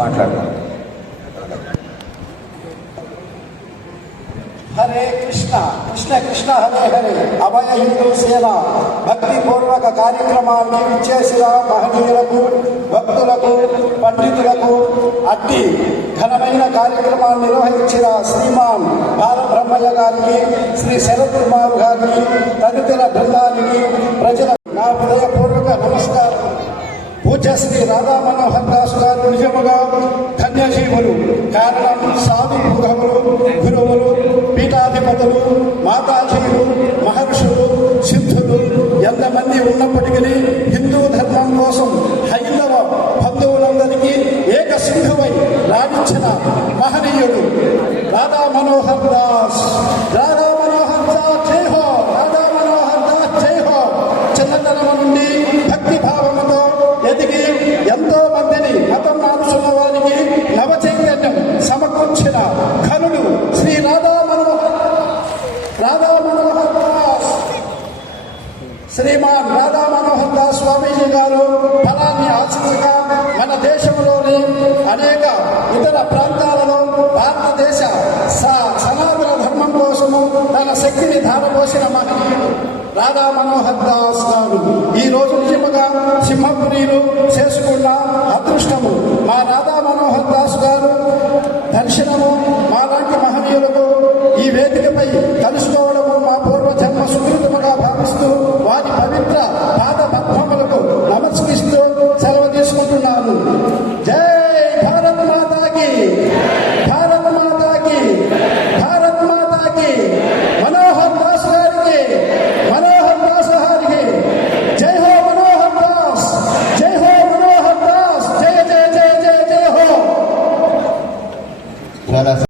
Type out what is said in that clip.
మాట్లాడతాం. హరే కృష్ణ కృష్ణ కృష్ణ హరే హరే. అభయ హిందూ సేన భక్తిపూర్వక కార్యక్రమాన్ని ఇచ్చేసిన మహనీయులకు, భక్తులకు, పండితులకు అట్టి ఘనమైన కార్యక్రమాన్ని నిర్వహించిన శ్రీమాన్ బాలబ్రహ్మయ్య గారికి, శ్రీ శరత్ కుమార్ గారికి, తదితర బృందానికి ప్రజల నా హృదయపూర్వక నమస్కారం. పూజ్య శ్రీ రాధా మనోహర్ దాస్ గారు నిజముగా ధన్యజీవులు. కారణం సాధు గురువులు, పీఠాధిపతులు, మాతాజీలు, మహర్షులు, సిద్ధులు ఎంతమంది ఉన్నప్పటికీ హిందూ ధర్మం కోసం హైందవ బంధువులందరికీ ఏక సింధువై రాణించిన మహనీయుడు రాధా మనోహర్ దాస్. రాధా మనోహర్ దాస్ జై హో, రాధా మనోహర్ దాస్ జై హో. చిన్నతనం నుండి భక్తి భావముతో ఎదిగి ఎంతో మందిని మతం మార్చున్న వారికి నవ చైతన్యం సమకూర్చిన ఘనుడు శ్రీ రాధా మనోహర్ దాస్. శ్రీమాన్ రాధా మనోహర్ దాస్ స్వామీజీ గారు ఫలాన్ని ఆశించక మన దేశంలోని అనేక ఇతర ప్రాంతాలలో భారతదేశ సనాతన ధర్మం కోసము తన శక్తిని ధారపోసిన మహనీయుడు రాధా మనోహర్ దాస్ గారు. ఈ రోజు నిజముగా సింహపురీలు చేసుకున్న అదృష్టము మా రాధా మనోహర్ దాస్ గారు దర్శనము మాలాంటి మహనీయులకు ఈ వేదికపై కలుసుకోవడము మా పూర్వజన్మ సుకృతముగా భావిస్తూ వారి పవిత్ర పాద పద్మములకు నమస్కరిస్తూ సెలవు తీసుకుంటున్నాను. జై భారత్ మాతాకి, భారత్ మాతాకి, భారత్ మాతాకి. మనోహర్ దాస్ గారికి, మనోహర్ దాస్ గారికి జై హో. మనోహర్ దాస్ జై హో, మనోహర్ దాస్ జయ జయ జయ జయ జయ హో.